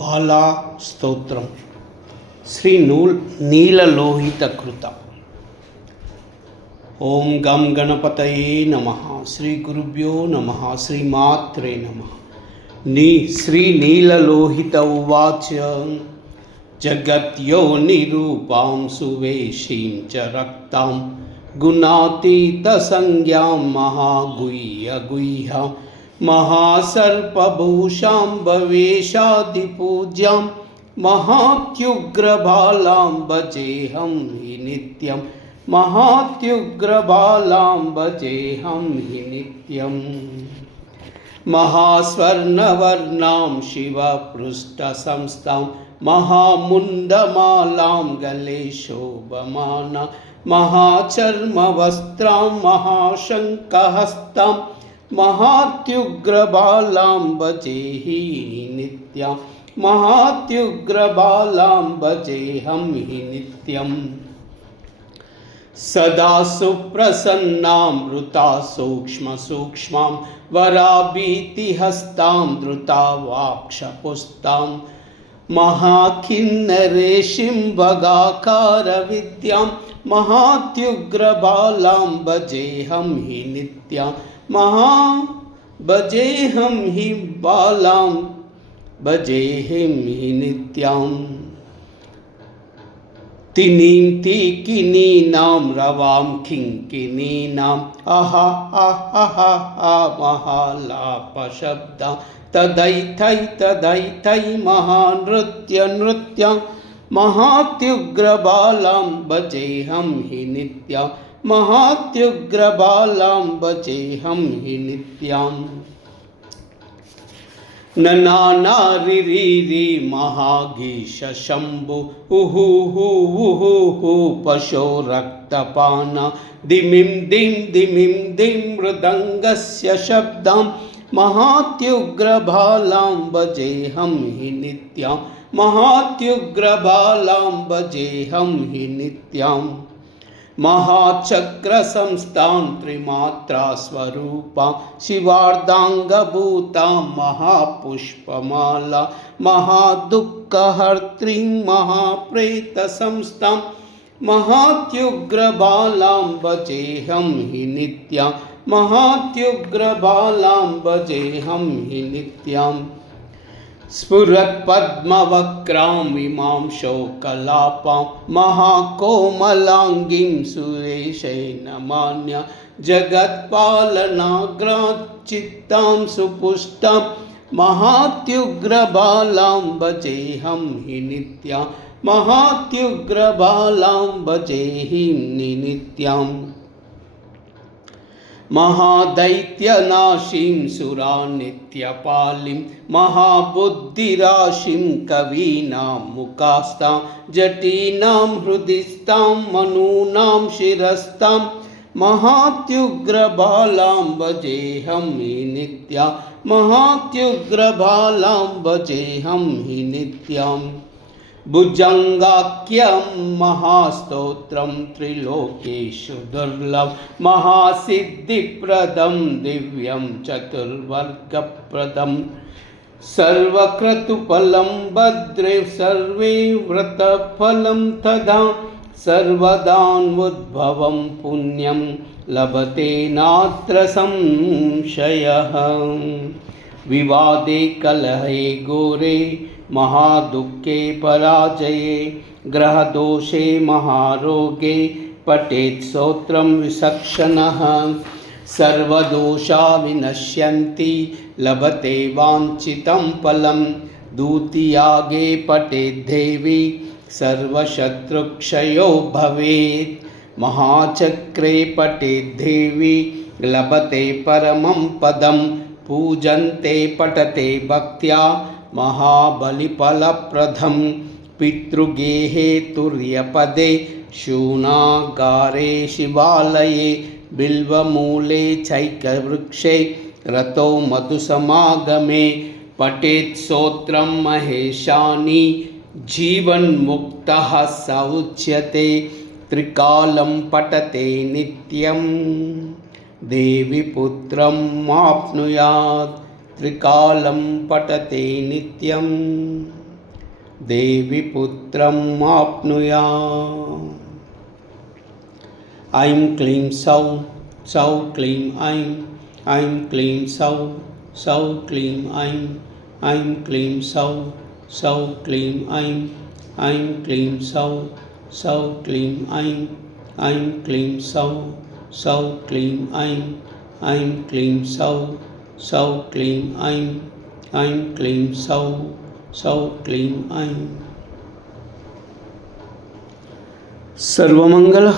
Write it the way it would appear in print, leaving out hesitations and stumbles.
బాలా స్తోత్రం శ్రీ నీలలోహితకృత. ఓం గం గణపతయే నమః. శ్రీ గురుభ్యో నమః. శ్రీమాత్రే నమః. శ్రీ నీలలోహిత ఉవాచ జగత్యో నిరూపాం సువేశీం చ రక్తాం గుణాతీత సంజ్ఞాం మహాగుహ్యాం మహాసర్పభూషాం భవేశాదిపూజ్యాం మహాత్యుగ్రబాలాం భజేహం హి నిత్యం. మహాత్యుగ్రబాలాం భజేహం హి నిత్యం. మహాస్వర్ణవర్ణాం శివపృష్ఠసంస్థాం మహాముండమాలాం గలే శోభమానా మహాచర్మవస్త్రాం మహాశంఖహస్తాం మహాత్యుగ్రబాలాం భజేహి నిత్యం. మహాత్యుగ్రబాలాం భజేహం హి నిత్యం. సదా సుప్రసన్నాం వృతా సూక్ష్మసూక్ష్మాం వరాభీతిహస్తాం ధృతావాక్షపుస్తాం మహాకిన్నరేషిం భగాకార విద్యాం మహాత్యుగ్రబాలాం భజేహం హి నిత్యం. భజేహం హి బాలాం భజేహం హి నిత్యం. తినీం తీకినీనాం రవాం కింకినీనాం అహా అహా మహాలాపశబ్ద తదైతై మహానృత్యం మహాత్యుగ్రబాలాం భజేహం హి నిత్యం. మహాత్యుగ్రబాలాం భజేహం హి నిత్యం. ననారిరి మహాగీష శంభు ఉహు పశో రక్తపాన దిమిం దిం మృదంగస్య శబ్దం మహాత్యుగ్రబాలాం భజేహం హి నిత్యం. మహాత్యుగ్రబాలాం భజేహం హి నిత్యం. మహాచక్రసంస్థాం త్రిమాత్రా స్వరూపాం శివార్ధాంగభూతాం మహాపుష్పమాలా మహాదుఃఖహర్త్రీం మహాప్రేతసంస్థాం మహాత్యుగ్రబాలాం భజేహం హి నిత్యం. మహాత్యుగ్రబాలాం భజేహం హి నిత్యం. స్ఫురత్పద్మవక్రాం ఇమాం శోకలాపాం మహాకోమలాంగీం సురేశేన మాన్య జగత్పాలనాగ్రాచిత్తాం సుపుష్టాం మహాత్యుగ్రబాలాం భజేహం హి నిత్యం. మహాత్యుగ్రబాలాం భజేహం హి నిత్యం. మహాదైత్యనాశీం సురానిత్యపాలిం మహాబుద్ధిరాశిం కవీనాం ముఖాస్తాం జటీనాం హృదిస్తాం మనూనాం శిరస్తాం మహాత్యుగ్రబాలాం భజేహం హి నిత్యం. మహాత్యుగ్రబాలాం భజేహం హి నిత్యం. భుజంగాఖ్యం మహాస్తోత్రం త్రిలోకేషు దుర్లభం మహాసిద్ధిప్రదం దివ్యం చతుర్వర్గప్రదం సర్వక్రతుఫలం భద్రే సర్వే వ్రతఫలం తదా సర్వదాన్ముద్భవం పుణ్యం లభతే నాత్ర సంశయః. వివాదే కలహే ఘోరే మహాదుఃఖే పరాజయే గ్రహదోషే మహారోగే పఠేత్ స్తోత్రం విచక్షణః సర్వదోషా వినశ్యంతి లభతే వాంఛితం ఫలం. దూతియాగే పఠేద్దేవి సర్వశత్రుక్షయో భవేత్. మహాచక్రే పఠేద్దేవి లభతే పరమం పదం. పూజంతే పఠతే భక్త్యా మహాబలిఫలప్రదం. పితృగేహే తుర్యపదే శూనాగారే శివాలయే బిల్వమూలే చైకవృక్షే రతో మధుసమాగమే పఠేత్ స్తోత్రం మహేశాని జీవన్ముక్తః స ఉచ్యతే. త్రికాలం పఠతే నిత్యం దేవి పుత్రం ఆప్నుయాత్. त्रिकालं पठते नित्यम्। देवी पुत्रम् आप्नुयात्। ऐं क्लीं सौः सौः क्लीं ऐं ऐं क्लीं सौः सौः क्लीं ऐं ऐं क्लीं सौः सौः क्लीं ऐं ऐं क्लीं सौः सौः क्लीं ऐं ऐं क्लीं सौः सौः क्लीं ऐं ऐं क्लीं सौः सौः क्लीं ऐं ऐं क्लीं सौः सौः क्लीं ऐं। सर्वमंगल